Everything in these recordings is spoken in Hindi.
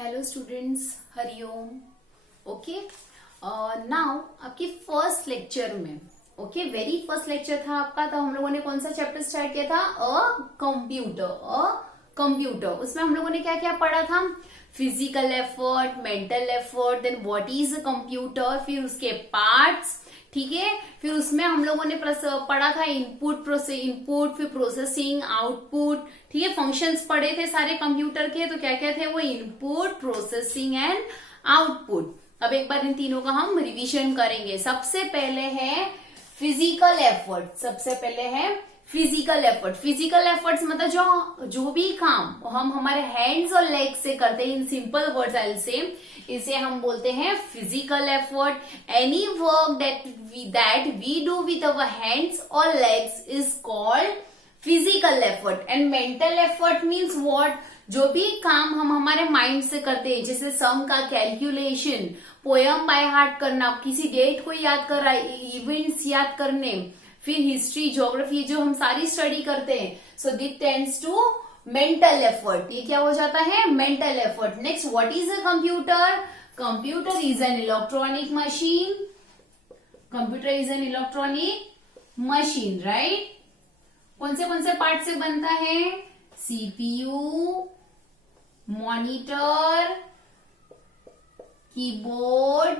Hello students, Hariom. Okay, now आपकी फर्स्ट लेक्चर में वेरी फर्स्ट लेक्चर था आपका। तो हम लोगों ने कौन सा चैप्टर स्टार्ट किया था? कंप्यूटर। उसमें हम लोगों ने क्या क्या पढ़ा था? Physical effort, mental effort, then what is a computer, फिर उसके पार्ट्स। ठीक है, फिर उसमें हम लोगों ने पढ़ा था इनपुट, फिर प्रोसेसिंग, आउटपुट। ठीक है, फंक्शंस पढ़े थे सारे कंप्यूटर के। तो क्या क्या थे वो? Input, processing and output. अब एक बार इन तीनों का हम रिवीजन करेंगे। सबसे पहले है फिजिकल एफर्ट। फिजिकल एफर्ट्स मतलब जो भी काम हम हमारे हैंड्स और लेग्स से करते हैं, इन सिंपल वर्ड्स आई से इसे हम बोलते हैं physical effort. Any work that we do with our hands और legs is called physical effort. And mental effort means what? जो भी काम हम हमारे माइंड से करते हैं, जैसे सम का कैलकुलेशन, पोयम बाय हार्ट करना, किसी डेट को याद कर रहा है, इवेंट्स याद करने, फिर हिस्ट्री, ज्योग्राफी, जो हम सारी स्टडी करते हैं। So this tends to mental effort. ये क्या हो जाता है? Mental effort. Next, what is a computer? Computer is an electronic machine. Right? कौन से पार्ट से बनता है? CPU, monitor, keyboard,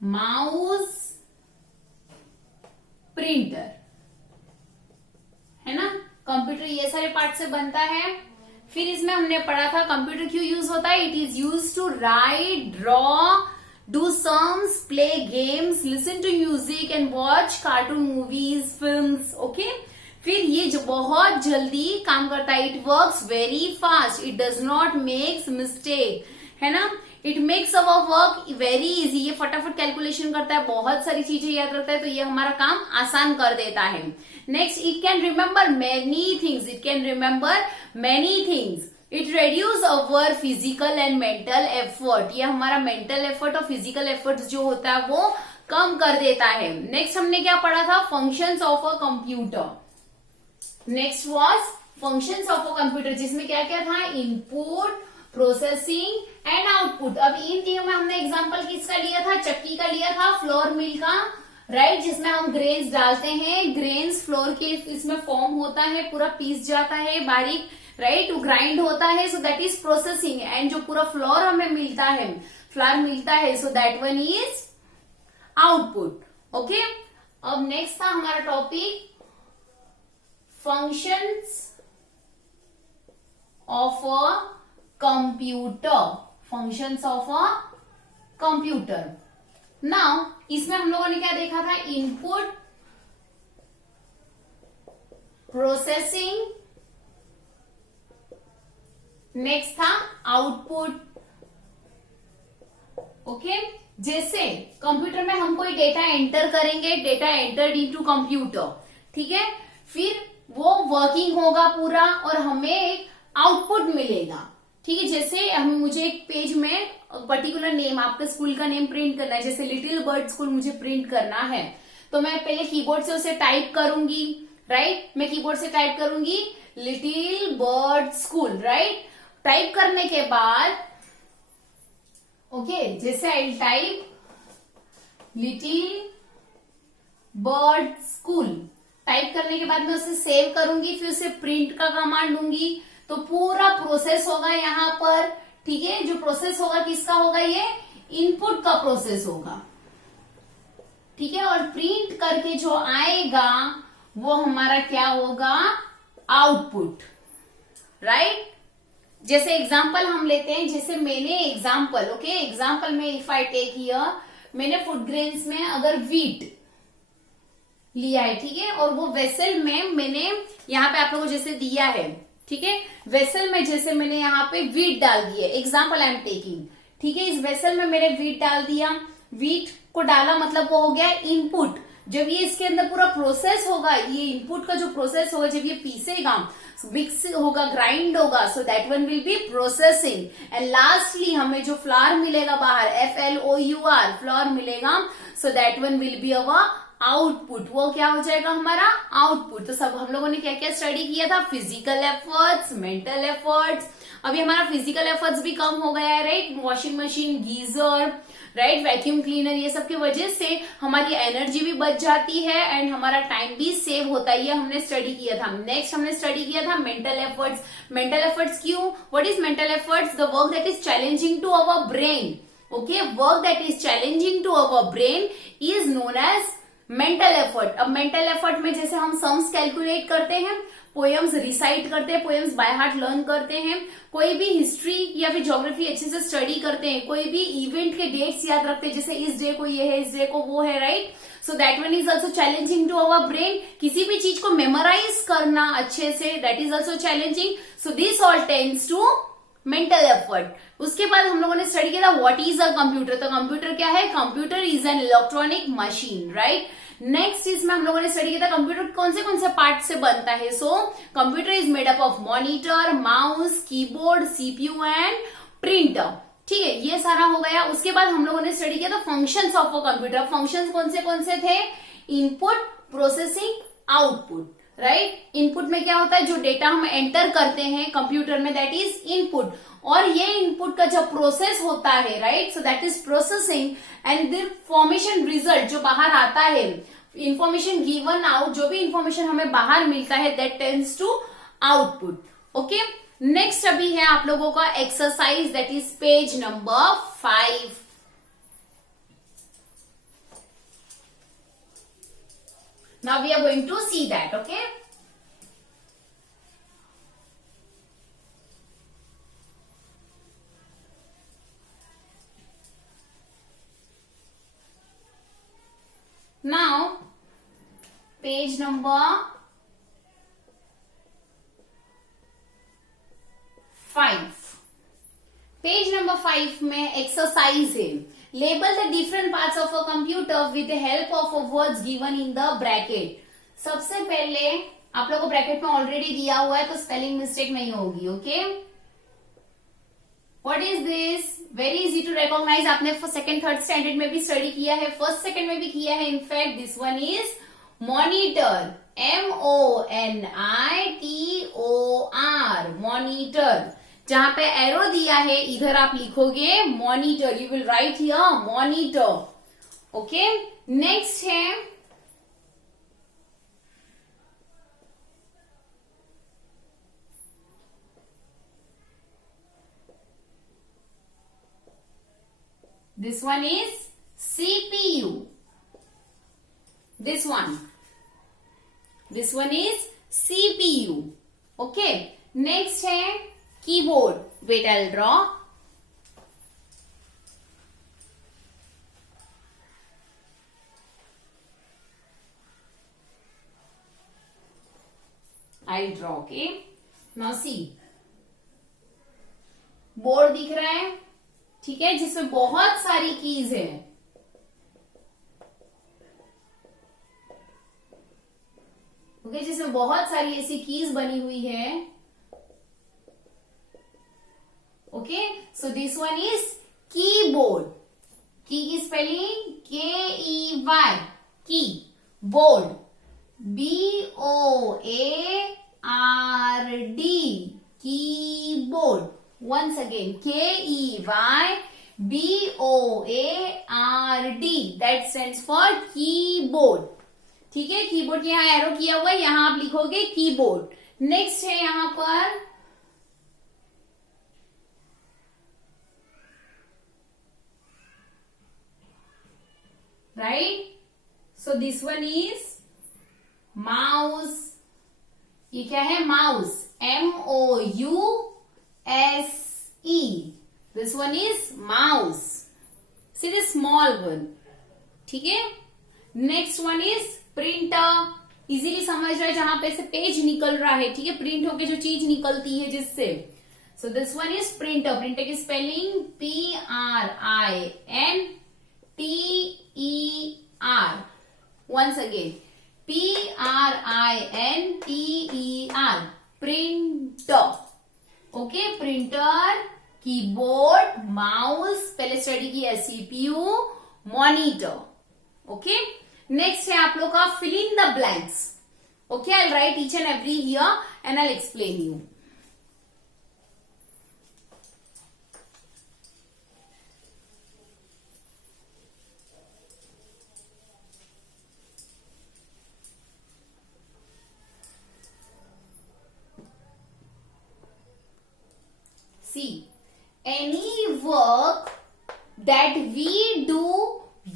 mouse, printer, है ना। कंप्यूटर ये सारे पार्ट से बनता है। फिर इसमें हमने पढ़ा था कंप्यूटर क्यों यूज होता है। It is use to write, draw, do sums, play games, listen to music and watch cartoon movies, films. Okay, फिर ये जो बहुत जल्दी काम करता है। It works very fast, it does not makes mistake, है ना। It makes our work very easy. ये फटाफट कैलकुलेशन करता है, बहुत सारी चीजें याद रखता है, तो ये हमारा काम आसान कर देता है। Next, it can remember many things. It reduce our physical and mental effort. ये हमारा मेंटल एफर्ट और फिजिकल एफर्ट जो होता है वो कम कर देता है। नेक्स्ट हमने क्या पढ़ा था? Functions of a computer. Next was functions of a computer, जिसमें क्या क्या था? Input, processing and output. अब इन तीनों में हमने एग्जांपल किसका लिया था? चक्की का लिया था, फ्लोर मिल का, राइट, जिसमें हम ग्रेन्स डालते हैं। ग्रेन्स फ्लोर के इसमें फॉर्म होता है, पूरा पीस जाता है बारीक, राइट, ग्राइंड होता है। सो दैट इज प्रोसेसिंग। एंड जो पूरा फ्लोर हमें मिलता है, सो that one is output. Okay, अब नेक्स्ट था हमारा topic functions of a computer. Now इसमें हम लोगों ने क्या देखा था? इनपुट, प्रोसेसिंग, नेक्स्ट था आउटपुट। ओके, जैसे कंप्यूटर में हम कोई डेटा एंटर करेंगे, डेटा एंटर्ड इनटू कंप्यूटर, ठीक है, फिर वो वर्किंग होगा पूरा और हमें एक आउटपुट मिलेगा। ठीक है, जैसे मुझे एक पेज में पर्टिकुलर नेम, आपके स्कूल का नेम प्रिंट करना है, जैसे लिटिल बर्ड स्कूल मुझे प्रिंट करना है, तो मैं पहले कीबोर्ड से उसे टाइप करूंगी, राइट। मैं कीबोर्ड से टाइप करूंगी little bird school, right. Type करने के बाद ओके, जैसे I type little bird school, type करने के बाद मैं उसे सेव करूंगी, फिर उसे प्रिंट का कमांड दूंगी, तो पूरा प्रोसेस होगा यहाँ पर। ठीक है, जो प्रोसेस होगा किसका होगा? ये इनपुट का प्रोसेस होगा। ठीक है, और प्रिंट करके जो आएगा वो हमारा क्या होगा? Output, right. जैसे एग्जांपल हम लेते हैं, जैसे मैंने एग्जांपल में इफ आई टेक हियर, मैंने फूड ग्रेन्स में अगर व्हीट लिया है, ठीक है, और वो वेसल में मैंने यहाँ पे आप लोगों को जैसे दिया है, ठीक है, वेसल में जैसे मैंने यहाँ पे व्हीट डाल दिया, एग्जाम्पल आई एम टेकिंग, ठीक है, इस वेसल में मैंने व्हीट डाल दिया, व्हीट को डाला मतलब वो हो गया इनपुट। जब ये इसके अंदर पूरा प्रोसेस होगा, ये इनपुट का जो प्रोसेस होगा, जब ये पीसेगा, मिक्स होगा, ग्राइंड होगा, सो that one will be processing. And lastly हमें जो फ्लावर मिलेगा बाहर, FLOUR, फ्लावर मिलेगा, सो that one will be our output, वो क्या हो जाएगा हमारा आउटपुट। तो सब हम लोगों ने क्या क्या स्टडी किया था, फिजिकल एफर्ट्स, मेंटल एफर्ट्स। अभी हमारा फिजिकल एफर्ट्स भी कम हो गया है, right. Washing machine, geyser, right, vacuum cleaner, ये सब की वजह से हमारी एनर्जी भी बच जाती है एंड हमारा टाइम भी सेव होता है, ये हमने स्टडी किया था। नेक्स्ट हमने स्टडी किया था मेंटल एफर्ट्स। मेंटल एफर्ट्स क्यों, what is mental efforts, the work that is challenging to our brain. Okay, work that is challenging to our brain is known as mental effort. अब मेंटल एफर्ट में जैसे हम सम्स कैलकुलेट करते हैं, पोएम्स रिसाइट करते हैं, पोएम्स बाय हार्ट लर्न करते हैं, कोई भी हिस्ट्री या फिर ज्योग्राफी अच्छे से स्टडी करते हैं, कोई भी इवेंट के डेट्स याद रखते हैं, जैसे इस डे को ये है, इस डे को वो है, right. So that one is also challenging to our brain. किसी भी चीज को मेमोराइज करना अच्छे से, that is also challenging. So this all tends to mental effort. उसके बाद हम लोगों ने स्टडी किया था व्हाट इज अ कंप्यूटर। तो कंप्यूटर क्या है, computer is an electronic machine, right. Next इसमें हम लोगों ने स्टडी किया था कंप्यूटर कौन से पार्ट से बनता है। So computer is made up of monitor, mouse, keyboard, CPU and printer. ठीक है, ये सारा हो गया। उसके बाद हम लोगों ने स्टडी किया था functions of a computer. Functions कौन से थे, input, processing, output, right. Input में क्या होता है, जो डेटा हम एंटर करते हैं कंप्यूटर में, दैट इज इनपुट। और ये इनपुट का जब प्रोसेस होता है, right, so that is processing. And the formation result जो बाहर आता है, इंफॉर्मेशन गिवन आउट, जो भी इंफॉर्मेशन हमें बाहर मिलता है, that tends to output. Okay, next अभी है आप लोगों का exercise, that is page number 5। Now we are going to see that, okay? Now, page number 5. Page number 5 में एक्सरसाइज है, label the different parts of a computer with the help of a words given in the bracket. सबसे पहले आप लोगों को ब्रैकेट में ऑलरेडी दिया हुआ है, तो स्पेलिंग मिस्टेक नहीं होगी, okay. What is this, very easy to recognise. आपने सेकंड थर्ड स्टैंडर्ड में भी स्टडी किया है, फर्स्ट सेकंड में भी किया है। In fact this one is monitor, MONITOR, monitor. जहां पे एरो दिया है इधर आप लिखोगे monitor, you will right here monitor, okay. Next है this one is CPU, this one is CPU, okay. next है keyboard, wait I'll draw, okay. now see, board दिख रहा है, ठीक है, जिसमें बहुत सारी कीज है, ओके, जिसमें बहुत सारी ऐसी कीज बनी हुई है, okay. So this one is keyboard, की स्पेलिंग KEY, की, board BOARD, keyboard. once again KEY BOARD, that stands for keyboard, ठीक है। कीबोर्ड के यहाँ एरो किया हुआ है, यहां आप लिखोगे कीबोर्ड। नेक्स्ट है यहां पर right, so this one is mouse, ये क्या है, mouse, MOUSE, this one is mouse, see this small one, ठीक है। Next one is printer, easily समझ रहे, जहां पे से पेज निकल रहा है, ठीक है, प्रिंट होके जो चीज निकलती है जिससे, so this one is printer. Printer की spelling PRINTER, once again PRINTER, printer, okay. Printer, keyboard, mouse, पहले स्टडी किया CPU, मॉनिटर, ओके। नेक्स्ट है आप लोग का fill in the blanks. Okay, I write each and every here and I explain you. See, any work that we do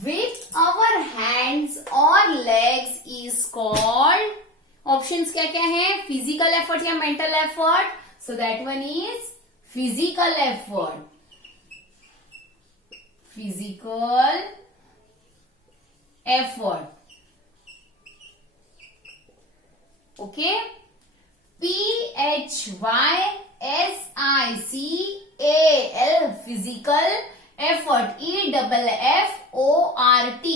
with our hands or legs is called, options क्या क्या है, physical effort या mental effort. So that one is physical effort. Physical effort. Okay. PHYSICAL physical effort. EFFORT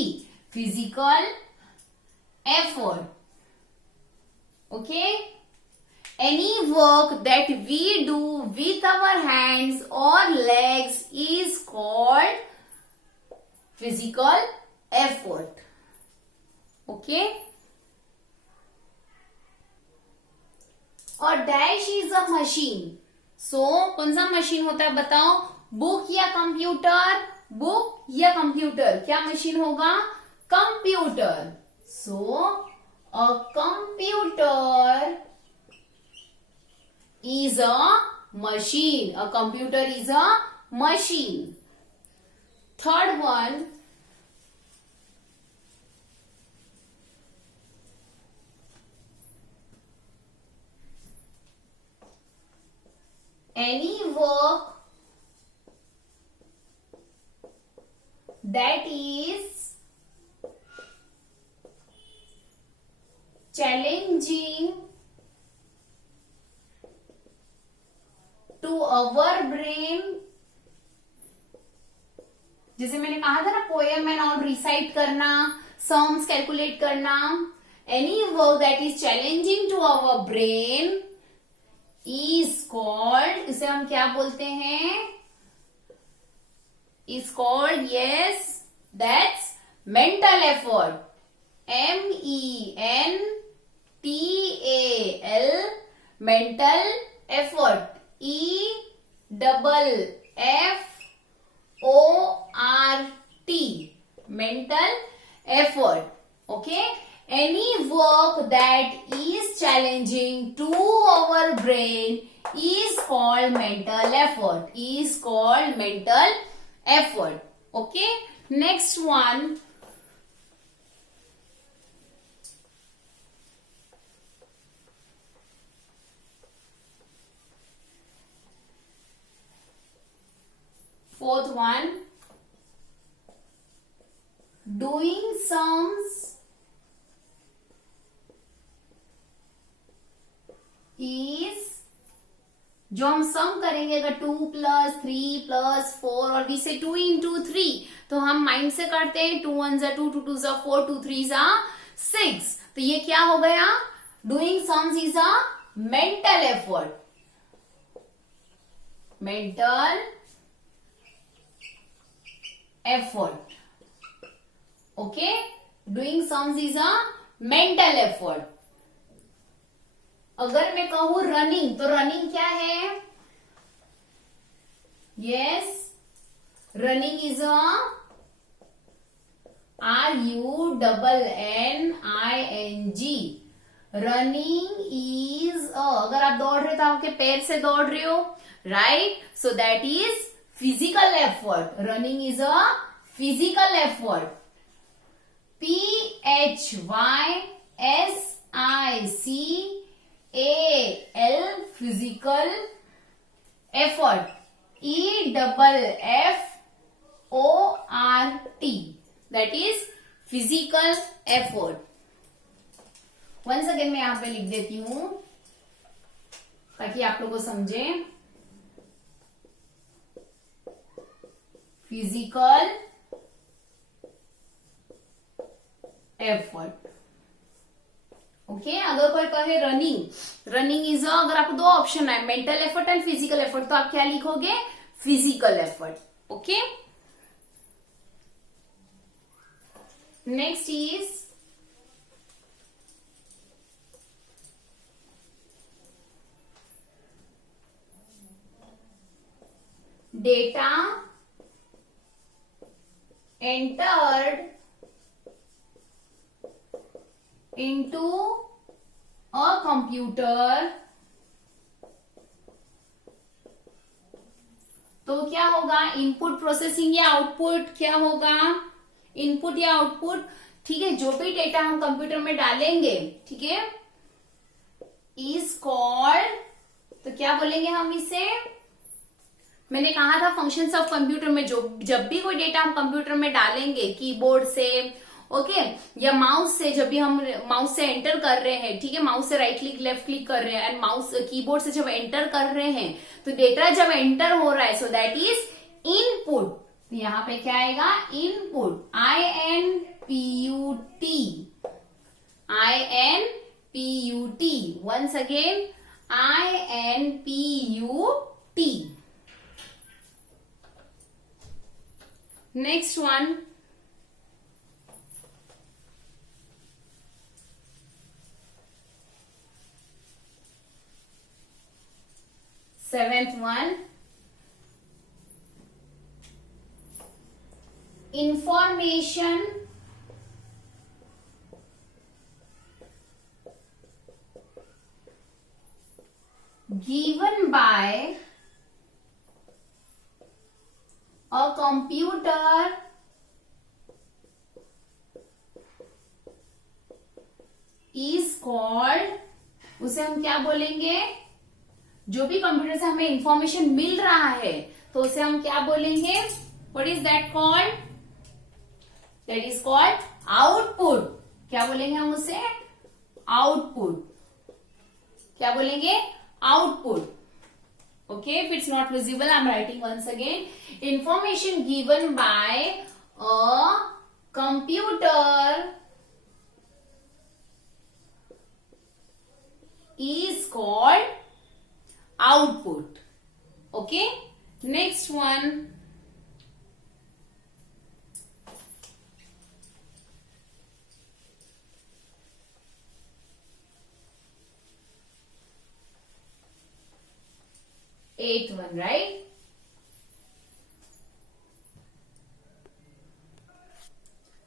physical effort. Okay. Any work that we do with our hands or legs is called physical effort. Okay. और डैश इज अ मशीन. सो कौन सा मशीन होता है बताओ, बुक या कंप्यूटर, बुक या कंप्यूटर, क्या मशीन होगा, computer. So a computer is a machine. A computer is a machine. Third one, any work that is challenging to our brain. जैसे मैंने कहा था ना, पोएम एंड ऑल रिसाइट करना, सम्स कैलकुलेट करना. Any work that is challenging to our brain is called, इसे हम क्या बोलते हैं, is called, yes, that's mental effort. MENTAL mental effort. EFFORT mental effort. Okay. Any work that is challenging to our brain is called mental effort. Is called mental effort. Okay. Next one. Fourth one. Doing sums is, जो हम सम करेंगे, अगर 2 + 3 + 4 और वी से 2 × 3, तो हम माइंड से करते हैं. 2 1 = 2, 2 2 = 4, 2 3 = 6. तो ये क्या हो गया, doing sums is a mental effort. Mental effort. Okay, doing sums is a mental effort. अगर मैं कहूं रनिंग, तो रनिंग क्या है, yes, running is a RUNNING. Running is अ, अगर आप दौड़ रहे हो तो आपके पैर से दौड़ रहे हो, right. So that is physical effort. Running is a physical effort. PHYSICAL physical effort. EFFORT that is physical effort. Once again मैं यहां पे लिख देती हूं ताकि आप लोगों को समझे. Physical effort. ओके, अगर कोई कहे रनिंग, रनिंग इज अगर आपको दो ऑप्शन है, mental effort and physical effort, तो आप क्या लिखोगे, physical effort. Okay, next is data entered into a computer, तो क्या होगा, इनपुट प्रोसेसिंग या आउटपुट, क्या होगा, इनपुट या आउटपुट, ठीक है। जो भी डेटा हम कंप्यूटर में डालेंगे, ठीक है, इज कॉल्ड, तो क्या बोलेंगे हम इसे, मैंने कहा था फंक्शंस ऑफ कंप्यूटर में जब भी कोई डेटा हम कंप्यूटर में डालेंगे कीबोर्ड से, ओके, या माउस से, जब भी हम माउस से एंटर कर रहे हैं, ठीक है, माउस से राइट क्लिक लेफ्ट क्लिक कर रहे हैं एंड माउस कीबोर्ड से जब एंटर कर रहे हैं, तो डेटा जब एंटर हो रहा है, सो दैट इज इनपुट। यहां पे क्या आएगा, input, INPUT, INPUT, once again INPUT। Next one, seventh one, information given by a computer is called, उसे हम क्या बोलेंगे, जो भी कंप्यूटर से हमें इंफॉर्मेशन मिल रहा है तो उसे हम क्या बोलेंगे, what is that called, that is called output. क्या बोलेंगे हम उसे, आउटपुट, क्या बोलेंगे, output. Okay, if it's not visible, I'm writing once again. Information given by a computer is called output. Okay, next one. Eighth one, right?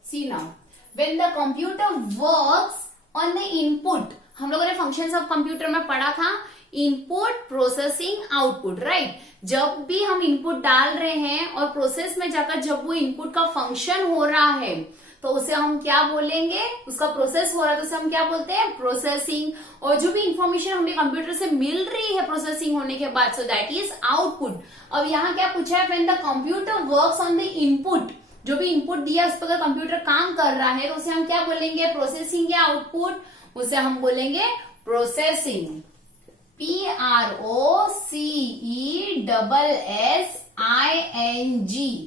See now, when the computer works on the input, हम लोगों ने फंक्शंस ऑफ कंप्यूटर में पढ़ा था, इनपुट प्रोसेसिंग आउटपुट, राइट। जब भी हम इनपुट डाल रहे हैं और प्रोसेस में जाकर जब वो इनपुट का फंक्शन हो रहा है तो उसे हम क्या बोलेंगे, उसका प्रोसेस हो रहा है तो उसे हम क्या बोलते हैं, प्रोसेसिंग। और जो भी इंफॉर्मेशन हमें कंप्यूटर से मिल रही है प्रोसेसिंग होने के बाद, सो दैट इज आउटपुट। अब यहाँ क्या पूछा है, when the computer works on the input, जो भी इनपुट दिया उस पर कंप्यूटर काम कर रहा है तो उसे हम क्या बोलेंगे, प्रोसेसिंग या आउटपुट, उसे हम बोलेंगे प्रोसेसिंग, PROCESSING,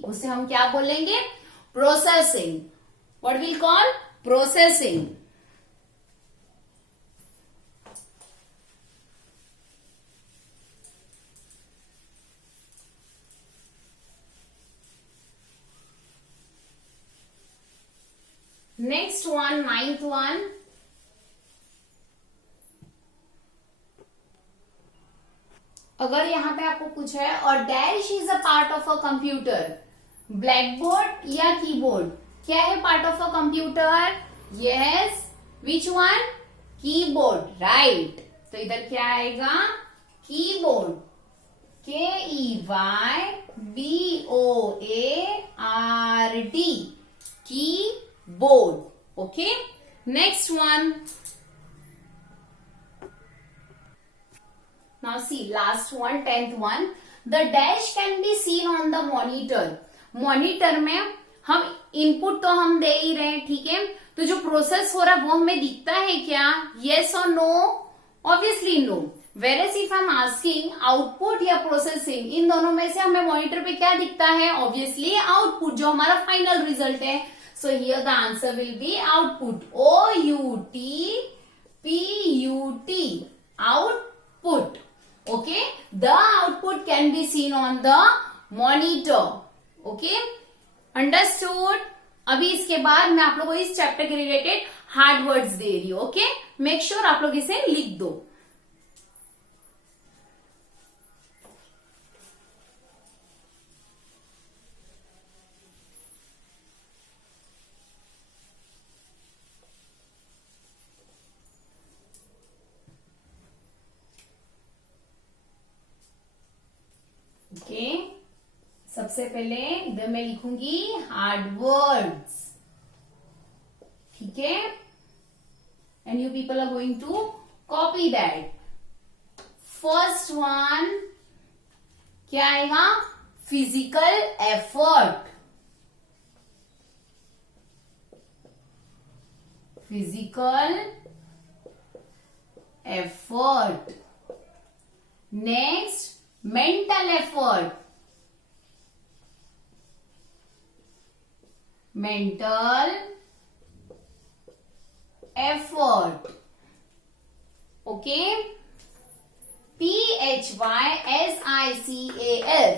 उसे हम क्या बोलेंगे, processing. What we'll call processing. Next one, ninth one. अगर यहाँ पे आपको पूछा है और dash is a part of a computer, blackboard या कीबोर्ड, क्या है part of a computer, yes, which one, keyboard, right. तो इधर क्या आएगा, keyboard, KEYBOARD, keyboard, okay. Next one, now see last one, 10th one, the dash can be seen on the monitor. Monitor में हम इनपुट तो हम दे ही रहे हैं, ठीक है, तो जो प्रोसेस हो रहा है वो हमें दिखता है क्या, यस और no, obviously no. Whereas if I am asking output या प्रोसेसिंग, इन दोनों में से हमें मॉनिटर पे क्या दिखता है, ऑब्वियसली आउटपुट, जो हमारा फाइनल रिजल्ट है। So here the answer will be output, OUTPUT, output, okay, the output can be seen on the monitor, okay, understood। अभी इसके बाद मैं आप लोगों को इस चैप्टर के रिलेटेड हार्ड वर्ड्स दे रही हूँ, ओके, मेक श्योर आप लोग इसे लिख दो। ओके, सबसे पहले इधर मैं लिखूंगी हार्ड वर्ड्स, ठीक है, and you people are going to copy that. First one क्या आएगा? Physical effort. Physical effort. Next mental effort. Mental effort. Okay, PHYSICAL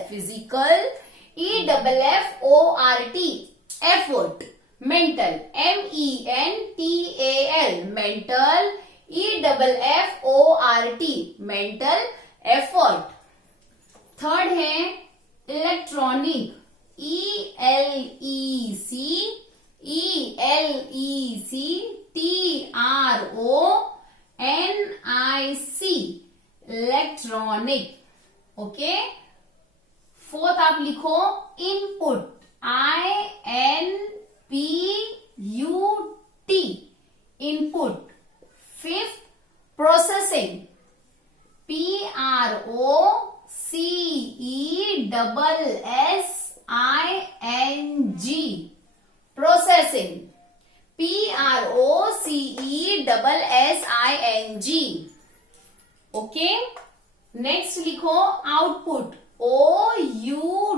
physical, EFFORT effort. Mental, MENTAL mental, EFFORT mental effort. Third है electronic, ELECTRONIC electronic. Okay, fourth आप लिखो input, INPUT input. Fifth processing, PROCESSING processing. PROCESSING. Okay, next लिखो output, OUTPUT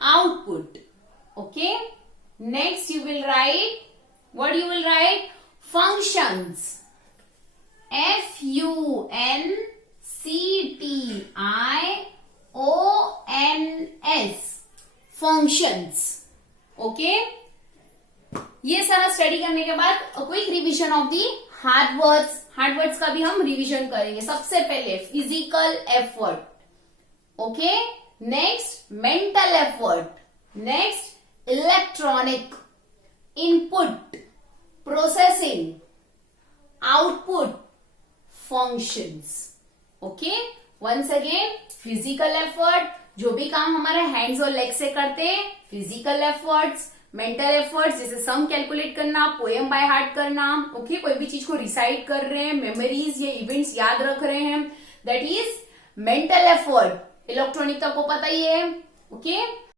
output. Okay, next you will write, what you will write? Functions, FUNCTIONS functions. Okay, ये सारा स्टडी करने के बाद quick revision of the hard words. Hard words का भी हम रिवीजन करेंगे. सबसे पहले physical effort. Okay, next mental effort. Next electronic. Input, processing, output, functions. Okay, once again physical effort, जो भी काम हमारे हैंड्स और लेग से करते हैं, फिजिकल एफर्ट्स. मेंटल एफर्ट्स, जैसे सम कैलकुलेट करना, पोएम बाय हार्ट करना. ओके, कोई भी चीज को रिसाइट कर रहे हैं, मेमोरीज या इवेंट्स याद रख रहे हैं, that is mental effort. Electronic का को पता ही है. ओके,